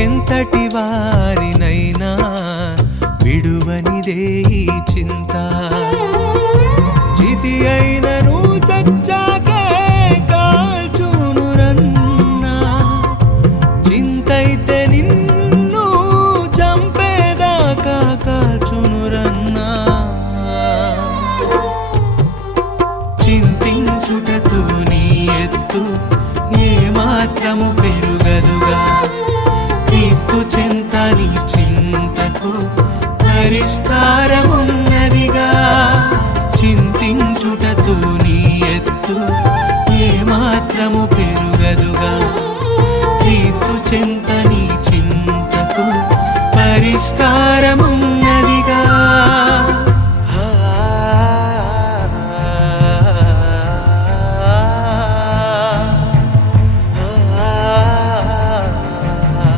ఎంతటి వారినైనా విడువనిదే ఈ చింత చితి అయినను చచ్చాకే కాల్చును రన్నా చింతైతే నిన్ను చంపేదాకా కాల్చును రన్నా చింతించుటతో నీ ఎత్తు ఏమాత్రము పెరుగదుగా క్రీస్తు చెంత నీ చింతకు పరిష్కారమున్నదిగా చింతించుటతో నీ ఎత్తు ఏమాత్రము పెరుగదుగా క్రీస్తు చెంత నీ చింతకు పరిష్కారము